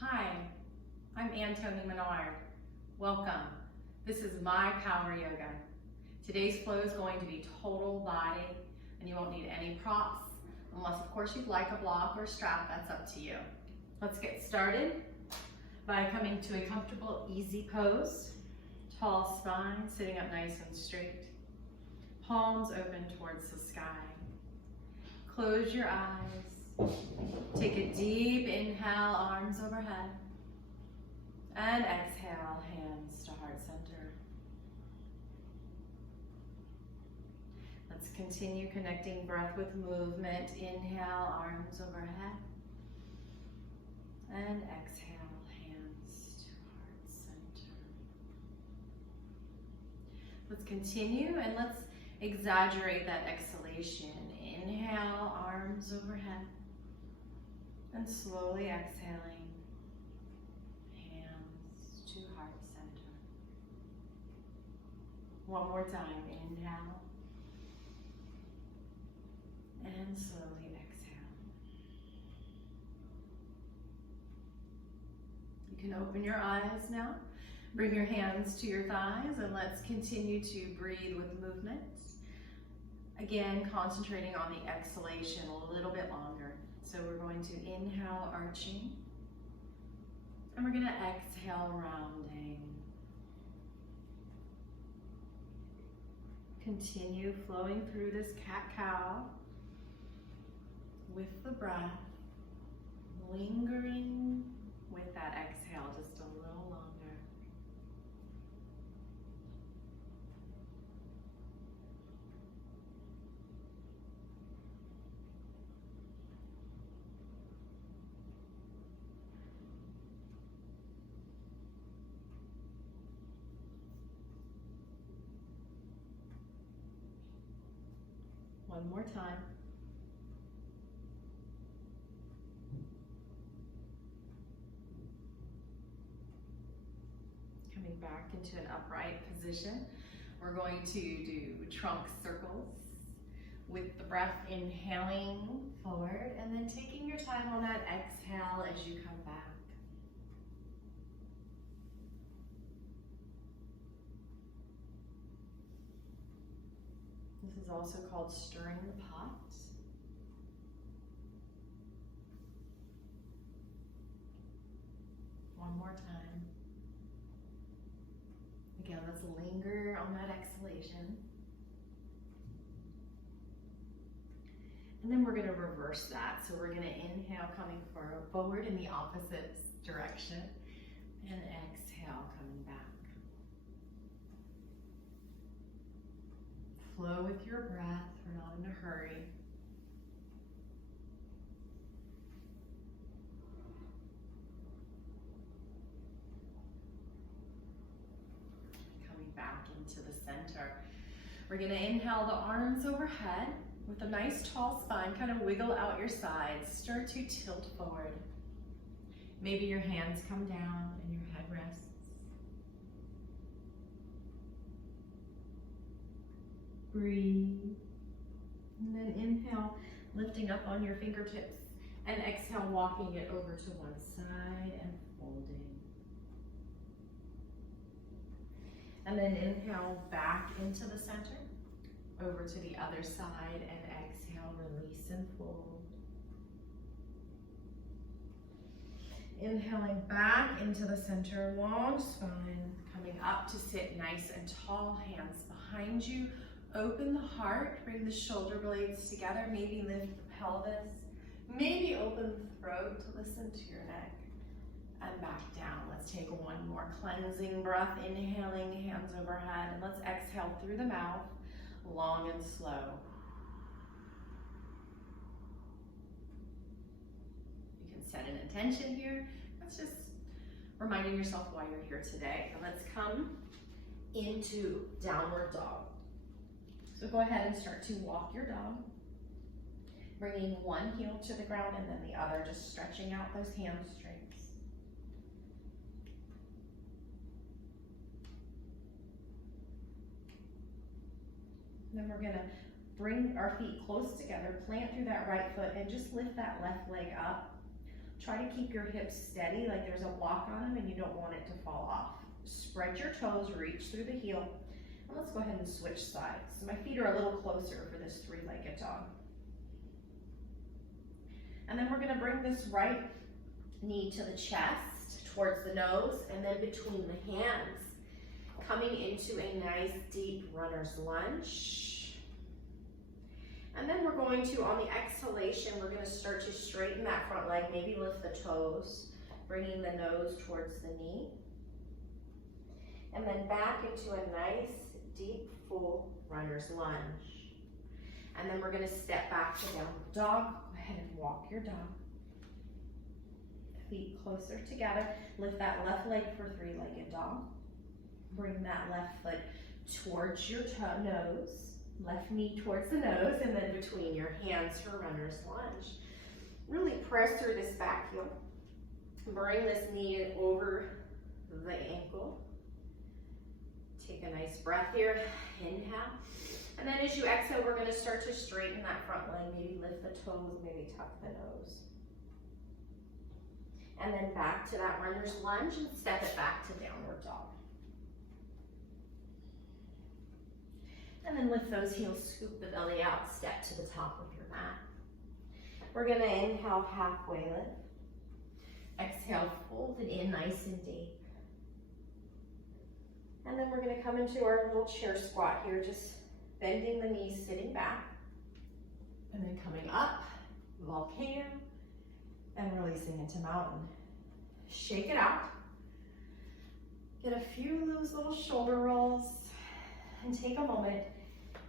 Hi, I'm Toni Minard. Welcome. This is my power yoga. Today's flow is going to be total body, and you won't need any props, unless of course you'd like a block or strap, that's up to you. Let's get started by coming to a comfortable, easy pose. Tall spine, sitting up nice and straight. Palms open towards the sky. Close your eyes. Take a deep inhale, arms overhead. And exhale, hands to heart center. Let's continue connecting breath with movement. Inhale, arms overhead. And exhale, hands to heart center. Let's continue and let's exaggerate that exhalation. Inhale, arms overhead. And slowly exhaling, hands to heart center. One more time, inhale. And slowly exhale. You can open your eyes now. Bring your hands to your thighs and let's continue to breathe with movement. Again, concentrating on the exhalation a little bit longer. So we're going to inhale, arching, and we're going to exhale, rounding. Continue flowing through this cat-cow with the breath, lingering with that exhale just a little longer. One more time. Coming back into an upright position. We're going to do trunk circles with the breath inhaling forward and then taking your time on that exhale as you come back. This is also called stirring the pot. One more time. Again, let's linger on that exhalation. And then we're going to reverse that. So we're going to inhale coming forward in the opposite direction and exhale coming back. Flow with your breath, we're not in a hurry. Coming back into the center. We're gonna inhale the arms overhead with a nice tall spine, kind of wiggle out your sides, start to tilt forward. Maybe your hands come down and your head rests. Breathe, and then inhale, lifting up on your fingertips, and exhale, walking it over to one side and folding. And then inhale back into the center, over to the other side, and exhale, release and fold. Inhaling back into the center, long spine, coming up to sit nice and tall, hands behind you. Open the heart, bring the shoulder blades together, maybe lift the pelvis, maybe open the throat to listen to your neck, and back down. Let's take one more cleansing breath, inhaling, hands overhead, and let's exhale through the mouth, long and slow. You can set an intention here. That's just reminding yourself why you're here today. And let's come into downward dog. So go ahead and start to walk your dog, bringing one heel to the ground and then the other, just stretching out those hamstrings. Then we're gonna bring our feet close together, plant through that right foot, and just lift that left leg up. Try to keep your hips steady, like there's a block on them and you don't want it to fall off. Spread your toes, reach through the heel. And let's go ahead and switch sides. So my feet are a little closer for this three-legged dog. And then we're gonna bring this right knee to the chest, towards the nose, and then between the hands, coming into a nice deep runner's lunge. And then we're going to, on the exhalation, we're gonna start to straighten that front leg, maybe lift the toes, bringing the nose towards the knee. And then back into a nice, deep, full runner's lunge. And then we're gonna step back to downward dog. Go ahead and walk your dog. Feet closer together. Lift that left leg for three-legged dog. Bring that left foot towards your nose. Left knee towards the nose, and then between your hands for runner's lunge. Really press through this back heel. Bring this knee over the ankle. Take a nice breath here. Inhale. And then as you exhale, we're going to start to straighten that front leg. Maybe lift the toes, maybe tuck the nose. And then back to that runner's lunge and step it back to downward dog. And then lift those heels, scoop the belly out, step to the top of your mat. We're gonna inhale, halfway lift. Exhale, fold it in nice and deep. And then we're gonna come into our little chair squat here, just bending the knees, sitting back. And then coming up, volcano, and releasing into mountain. Shake it out. Get a few of those little shoulder rolls and take a moment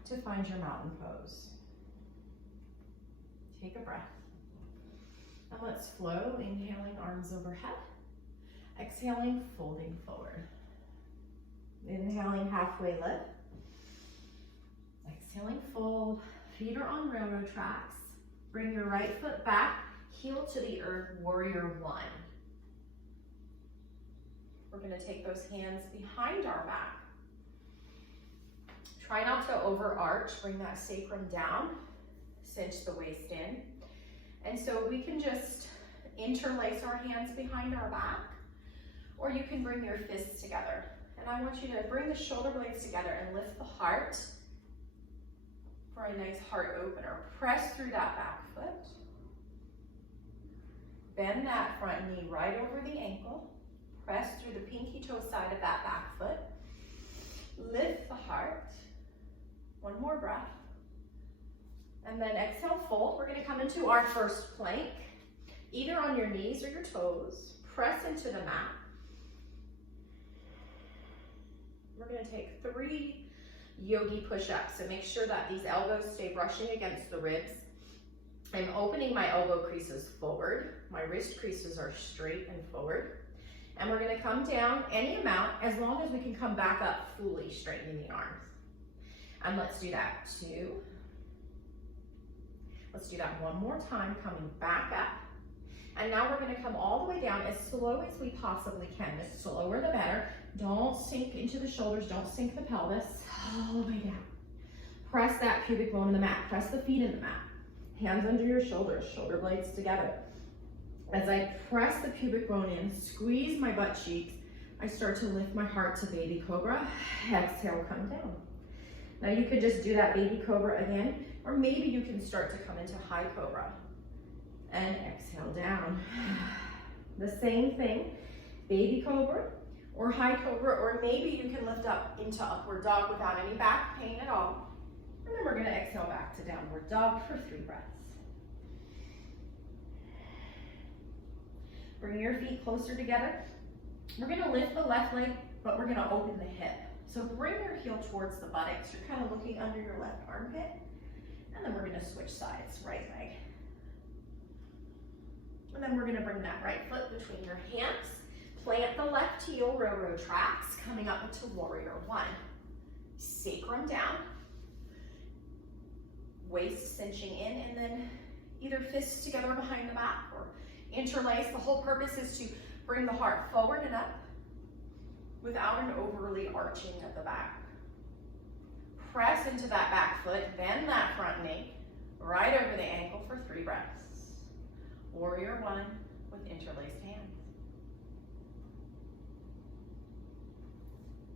to find your mountain pose. Take a breath. And let's flow, inhaling arms overhead. Exhaling, folding forward. Inhaling, halfway lift. Exhaling, fold. Feet are on railroad tracks. Bring your right foot back, heel to the earth, warrior one. We're gonna take those hands behind our back. Try not to overarch, bring that sacrum down, cinch the waist in. And so we can just interlace our hands behind our back, or you can bring your fists together. And I want you to bring the shoulder blades together and lift the heart for a nice heart opener. Press through that back foot. Bend that front knee right over the ankle. Press through the pinky toe side of that back foot. Lift the heart. One more breath. And then exhale, fold. We're gonna come into our first plank, either on your knees or your toes. Press into the mat. We're gonna take 3 yogi push-ups. So make sure that these elbows stay brushing against the ribs. I'm opening my elbow creases forward. My wrist creases are straight and forward. And we're gonna come down any amount, as long as we can come back up fully, straightening the arms. And let's do that 2. Let's do that one more time, coming back up. And now we're gonna come all the way down as slow as we possibly can. The slower the better. Don't sink into the shoulders, don't sink the pelvis. All the way down. Press that pubic bone in the mat. Press the feet in the mat. Hands under your shoulders, shoulder blades together. As I press the pubic bone in, squeeze my butt cheeks, I start to lift my heart to baby cobra. Exhale, come down. Now you could just do that baby cobra again, or maybe you can start to come into high cobra. And exhale down. The same thing, baby cobra or high cobra, or maybe you can lift up into upward dog without any back pain at all. And then we're gonna exhale back to downward dog for 3 breaths. Bring your feet closer together. We're gonna lift the left leg, but we're gonna open the hip. So bring your heel towards the buttocks. You're kind of looking under your left armpit. And then we're gonna switch sides, right leg. And then we're gonna bring that right foot between your hands. Plant the left heel, railroad tracks, coming up into warrior one. Sacrum down. Waist cinching in, and then either fists together behind the back or interlace. The whole purpose is to bring the heart forward and up without an overly arching at the back. Press into that back foot, bend that front knee right over the ankle for 3 breaths. Warrior one with interlaced hands.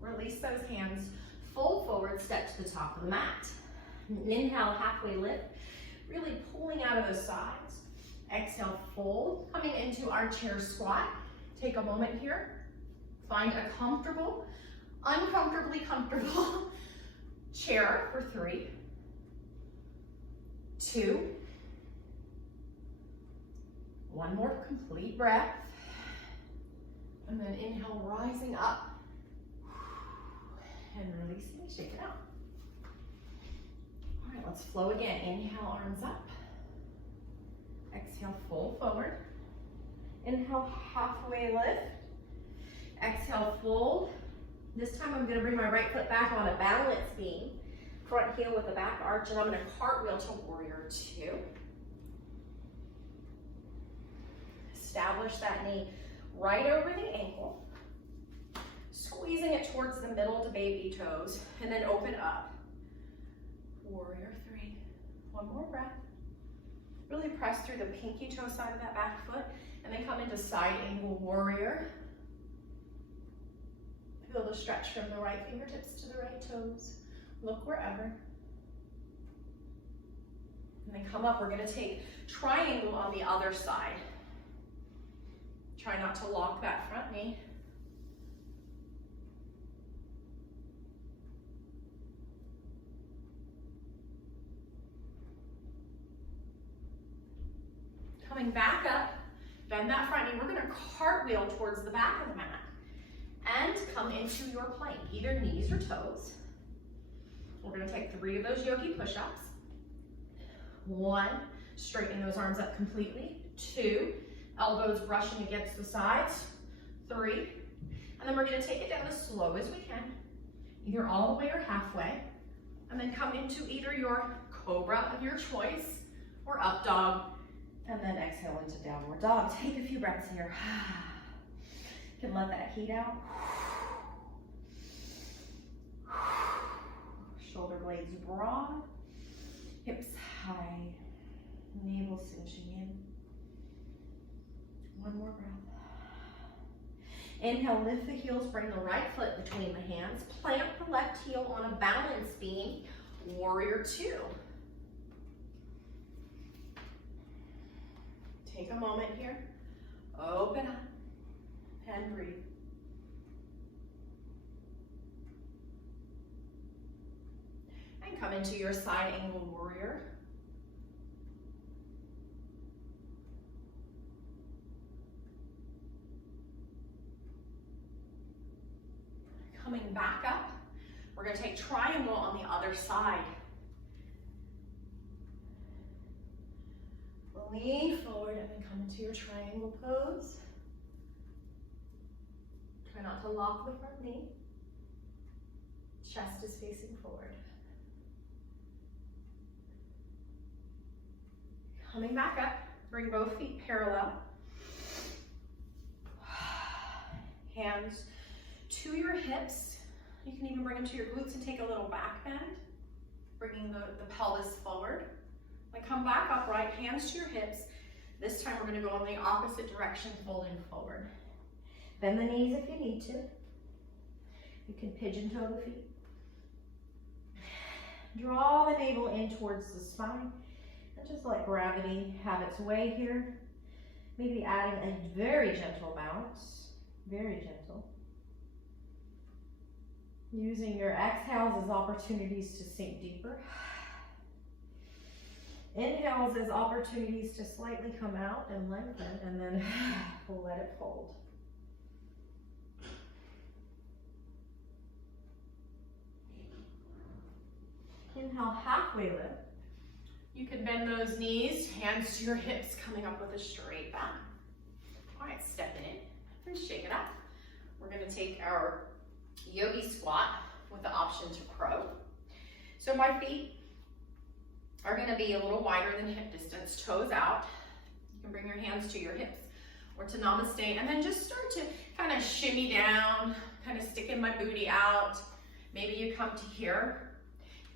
Release those hands, fold forward, step to the top of the mat. Inhale, halfway lift, really pulling out of the sides. Exhale, fold, coming into our chair squat. Take a moment here, find a comfortable, uncomfortably comfortable chair for 3, 2, 1 more complete breath. And then inhale, rising up. And releasing, shake it out. All right, let's flow again. Inhale, arms up. Exhale, fold forward. Inhale, halfway lift. Exhale, fold. This time I'm gonna bring my right foot back on a balance beam. Front heel with the back arch, and I'm gonna cartwheel to warrior 2. Establish that knee right over the ankle. Squeezing it towards the middle to baby toes, and then open up. Warrior 3. 1 more breath. Really press through the pinky toe side of that back foot, and then come into side angle warrior. Feel the stretch from the right fingertips to the right toes. Look wherever. And then come up, we're gonna take triangle on the other side. Try not to lock that front knee. Coming back up, bend that front knee. We're gonna cartwheel towards the back of the mat and come into your plank, either knees or toes. We're gonna take 3 of those yogi push-ups. 1, straighten those arms up completely. 2, elbows brushing against the sides. 3, and then we're gonna take it down as slow as we can, either all the way or halfway, and then come into either your cobra of your choice or up dog, and then exhale into downward dog. Take a few breaths here. You can let that heat out. Shoulder blades broad, hips high, navel cinching in. 1 more breath. Inhale, lift the heels, bring the right foot between the hands, plant the left heel on a balance beam, warrior 2. Take a moment here, open up, and breathe. And come into your side angle warrior. Coming back up, we're gonna take triangle on the other side. Lean forward and then come into your triangle pose. Try not to lock the front knee. Chest is facing forward. Coming back up, bring both feet parallel. Hands to your hips. You can even bring them to your glutes and take a little back bend, bringing the pelvis forward. Then come back upright, hands to your hips. This time we're going to go in the opposite direction, folding forward. Bend the knees if you need to. You can pigeon toe the feet. Draw the navel in towards the spine and just let gravity have its way here. Maybe adding a very gentle bounce, very gentle. Using your exhales as opportunities to sink deeper. Inhales as opportunities to slightly come out and lengthen, and then let it fold. Inhale, halfway lift. You can bend those knees, hands to your hips, coming up with a straight back. All right, step in and shake it up. We're gonna take our yogi squat with the option to crow. So my feet are gonna be a little wider than hip distance, toes out. You can bring your hands to your hips or to namaste, and then just start to kind of shimmy down, kind of sticking my booty out. Maybe you come to here,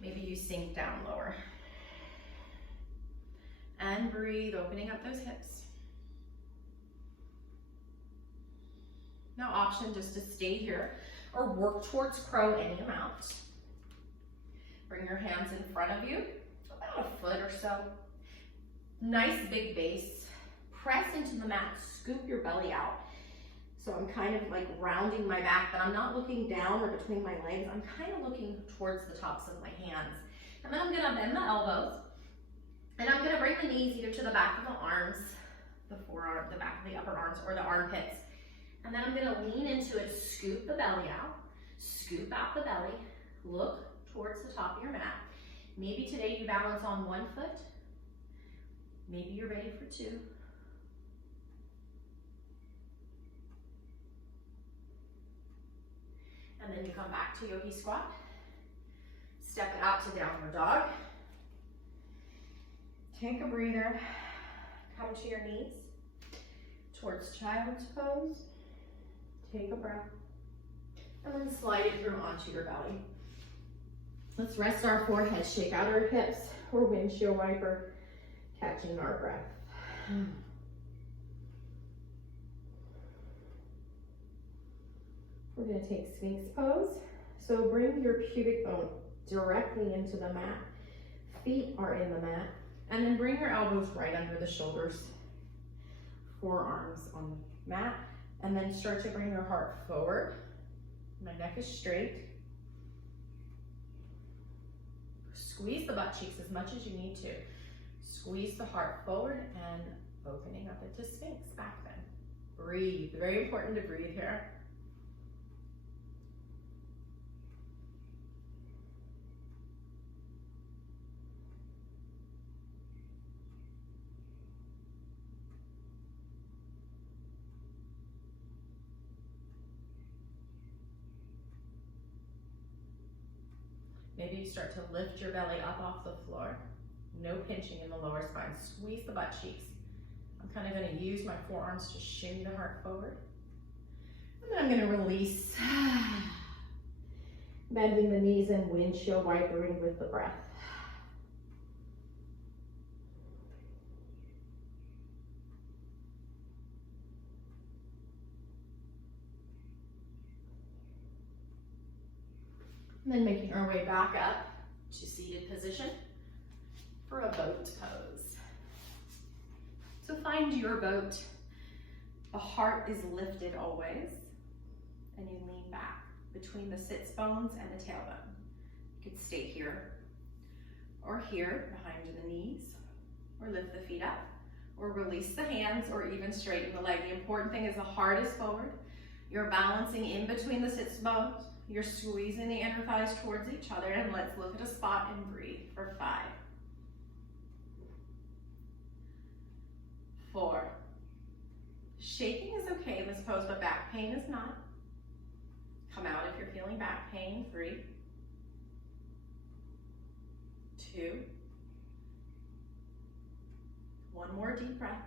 maybe you sink down lower. And breathe, opening up those hips. Now option just to stay here or work towards crow any amount. Bring your hands in front of you, about a foot or so. Nice big base. Press into the mat, scoop your belly out. So I'm kind of like rounding my back, but I'm not looking down or between my legs. I'm kind of looking towards the tops of my hands. And then I'm gonna bend the elbows, and I'm gonna bring the knees either to the back of the arms, the forearm, the back of the upper arms, or the armpits. And then I'm gonna lean into it, scoop the belly out, scoop out the belly, look towards the top of your mat. Maybe today you balance on one foot. Maybe you're ready for two. And then you come back to yogi squat. Step it out to downward dog. Take a breather. Come to your knees towards child's pose. Take a breath. And then slide it through onto your belly. Let's rest our forehead, shake out our hips, or windshield wiper, catching our breath. We're going to take Sphinx pose. So bring your pubic bone directly into the mat. Feet are in the mat. And then bring your elbows right under the shoulders. Forearms on the mat. And then start to bring your heart forward. My neck is straight. Squeeze the butt cheeks as much as you need to. Squeeze the heart forward and opening up into Sphinx back then. Breathe. Very important to breathe here. Maybe you start to lift your belly up off the floor. No pinching in the lower spine. Squeeze the butt cheeks. I'm kind of going to use my forearms to shimmy the heart forward. And then I'm going to release. Bending the knees and windshield wipering with the breath. And then making our way back up to seated position for a boat pose. So find your boat. The heart is lifted always, and you lean back between the sits bones and the tailbone. You could stay here or here behind the knees, or lift the feet up, or release the hands, or even straighten the leg. The important thing is the heart is forward. You're balancing in between the sits bones. You're squeezing the inner thighs towards each other, and let's look at a spot and breathe for 5, 4. Shaking is okay in this pose, but back pain is not. Come out if you're feeling back pain. 3, 2. One more deep breath.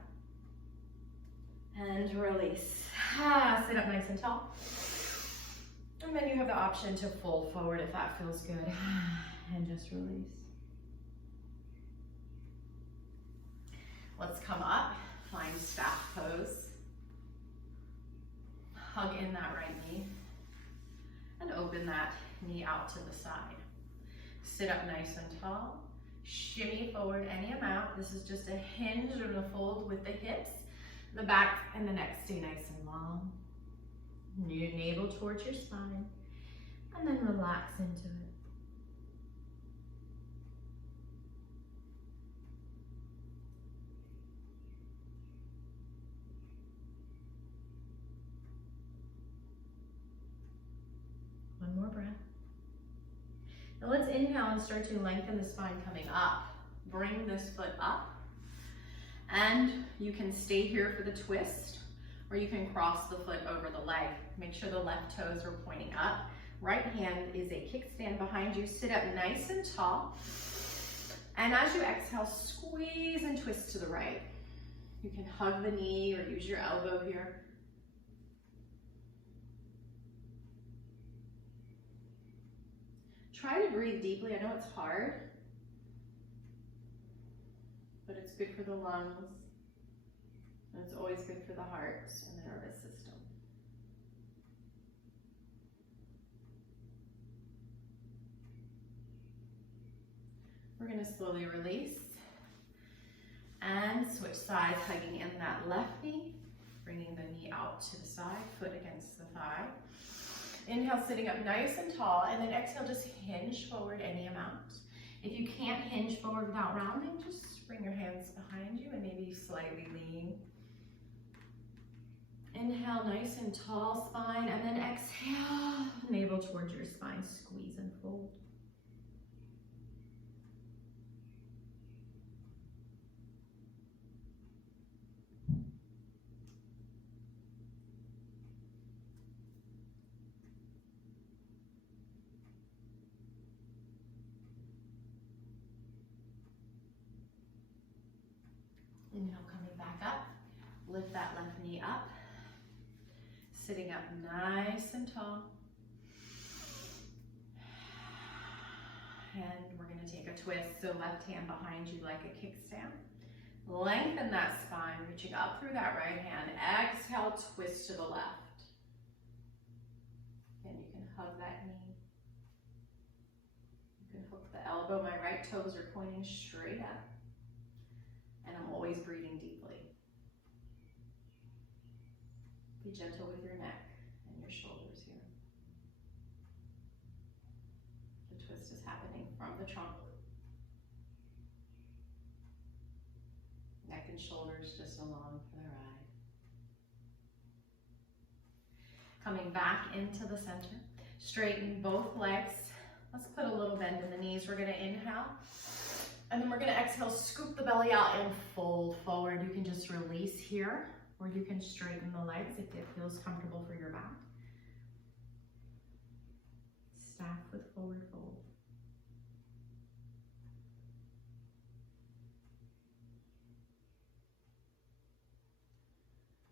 And release. Sit up nice and tall. And then you have the option to fold forward if that feels good. And just release. Let's come up, find staff pose. Hug in that right knee. And open that knee out to the side. Sit up nice and tall. Shimmy forward any amount. This is just a hinge or the fold with the hips. The back and the neck stay nice and long. Your navel towards your spine, and then relax into it. One more breath. Now let's inhale and start to lengthen the spine coming up. Bring this foot up, and you can stay here for the twist, or you can cross the foot over the leg. Make sure the left toes are pointing up. Right hand is a kickstand behind you. Sit up nice and tall. And as you exhale, squeeze and twist to the right. You can hug the knee or use your elbow here. Try to breathe deeply. I know it's hard, but it's good for the lungs. And it's always good for the heart and the nervous system. gonna slowly release and switch sides, hugging in that left knee, bringing the knee out to the side, foot against the thigh. Inhale, sitting up nice and tall, and then exhale, just hinge forward any amount. If you can't hinge forward without rounding, just bring your hands behind you and maybe slightly lean. Inhale, nice and tall spine, and then exhale, navel towards your spine, squeeze and fold. Inhale, coming back up, lift that left knee up, sitting up nice and tall. And we're gonna take a twist, so left hand behind you like a kickstand. Lengthen that spine, reaching up through that right hand. Exhale, twist to the left. And you can hug that knee. You can hook the elbow. My right toes are pointing straight up. And I'm always breathing deeply. Be gentle with your neck and your shoulders here. The twist is happening from the trunk. Neck and shoulders just along for the ride. Coming back into the center. Straighten both legs. Let's put a little bend in the knees. We're gonna inhale. And then we're gonna exhale, scoop the belly out and fold forward. You can just release here, or you can straighten the legs if it feels comfortable for your back. Staff with forward fold.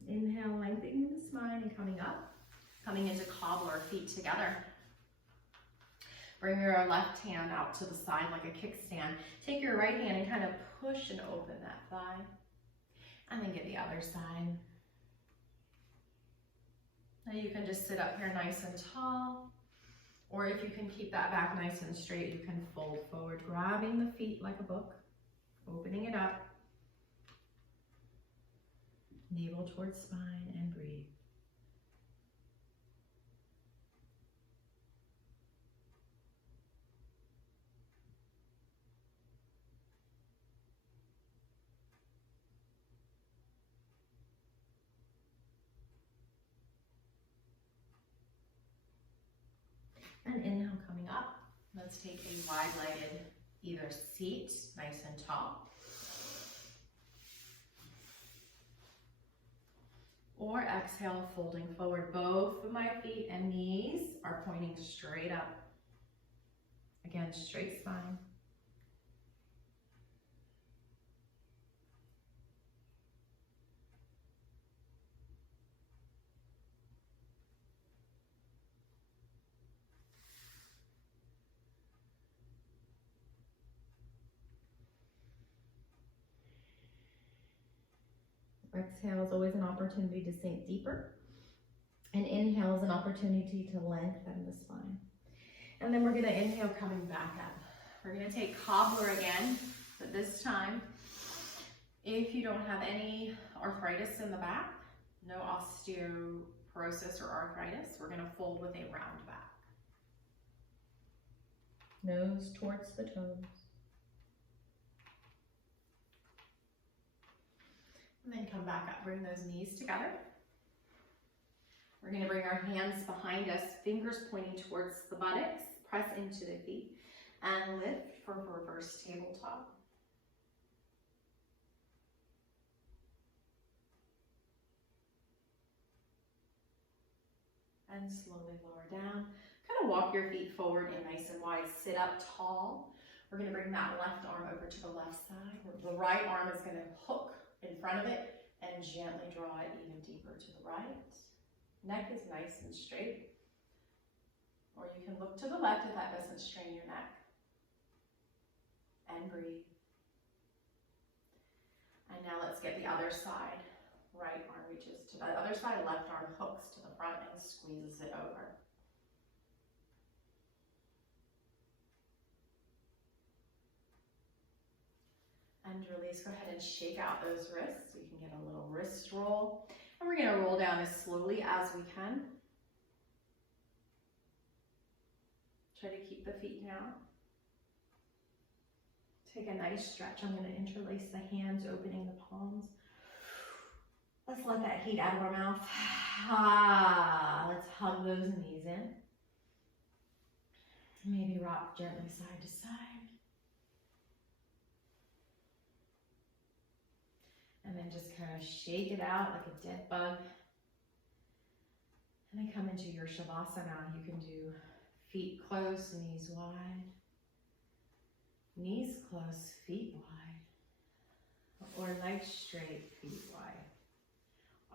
Inhale, lengthening the spine and coming up. Coming into cobbler, feet together. Bring your left hand out to the side like a kickstand. Take your right hand and kind of push and open that thigh. And then get the other side. Now you can just sit up here nice and tall. Or if you can keep that back nice and straight, you can fold forward, grabbing the feet like a book, opening it up. Navel towards spine and breathe. And inhale, coming up. Let's take a wide-legged either seat, nice and tall. Or exhale, folding forward. Both of my feet and knees are pointing straight up. Again, straight spine. Exhale is always an opportunity to sink deeper. And inhale is an opportunity to lengthen the spine. And then we're gonna inhale, coming back up. We're gonna take cobbler again, but this time, if you don't have any arthritis in the back, no osteoporosis or arthritis, we're gonna fold with a round back. Nose towards the toes. And then come back up, bring those knees together. We're gonna bring our hands behind us, fingers pointing towards the buttocks, press into the feet, and lift for reverse tabletop. And slowly lower down. Kind of walk your feet forward and nice and wide, sit up tall. We're gonna bring that left arm over to the left side. The right arm is gonna hook in front of it and gently draw it even deeper to the right. Neck is nice and straight. Or you can look to the left if that doesn't strain your neck. And breathe. And now let's get the other side. Right arm reaches to the other side, left arm hooks to the front and squeezes it over. and release. Go ahead and shake out those wrists. You can get a little wrist roll. And we're gonna roll down as slowly as we can. Try to keep the feet down. Take a nice stretch. I'm gonna interlace the hands, opening the palms. Let's let that heat out of our mouth. Let's hug those knees in. Maybe rock gently side to side. And then just kind of shake it out like a dead bug. And then come into your Shavasana. You can do feet close, knees wide. Knees close, feet wide. Or legs straight, feet wide.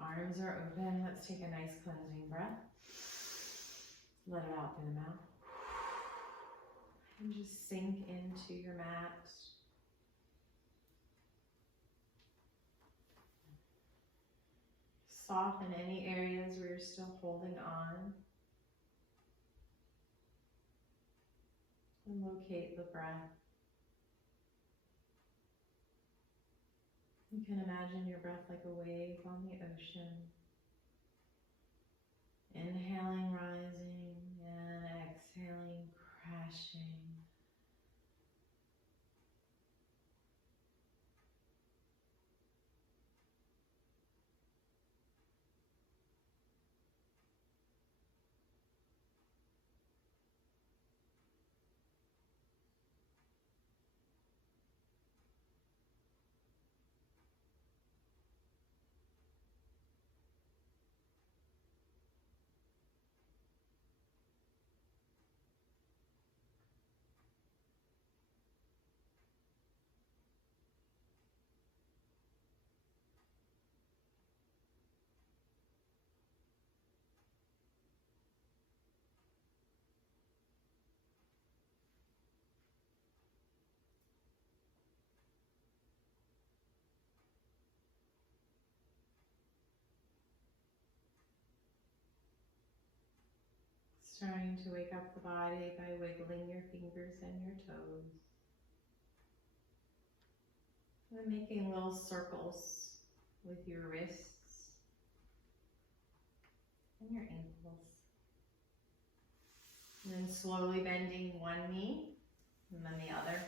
Arms are open. Let's take a nice cleansing breath. Let it out through the mouth. And just sink into your mat. Soften any areas where you're still holding on. And locate the breath. You can imagine your breath like a wave on the ocean. Inhaling, rising, and exhaling, crashing. Starting to wake up the body by wiggling your fingers and your toes. And making little circles with your wrists and your ankles. And then slowly bending one knee and then the other.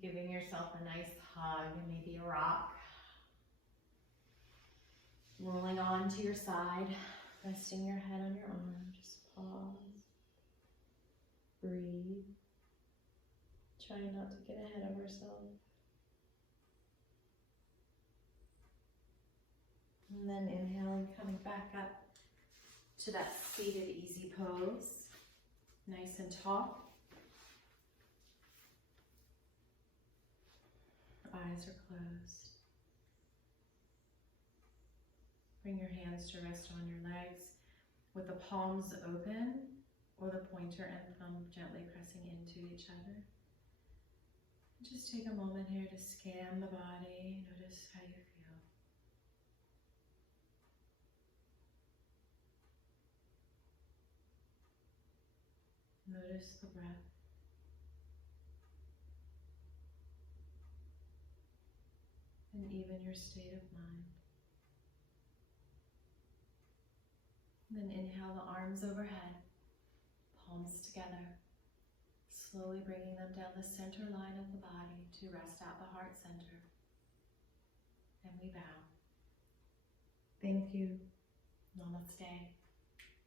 Giving yourself a nice hug and maybe a rock. Rolling on to your side, resting your head on your arm. Just pause, breathe, try not to get ahead of ourselves. And then inhaling, coming back up to that seated easy pose, nice and tall. Eyes are closed. Bring your hands to rest on your legs, with the palms open or the pointer and thumb gently pressing into each other. Just take a moment here to scan the body, notice how you feel. Notice the breath. And even your state of mind. Then inhale the arms overhead, palms together, slowly bringing them down the center line of the body to rest at the heart center. And we bow. Thank you. Namaste.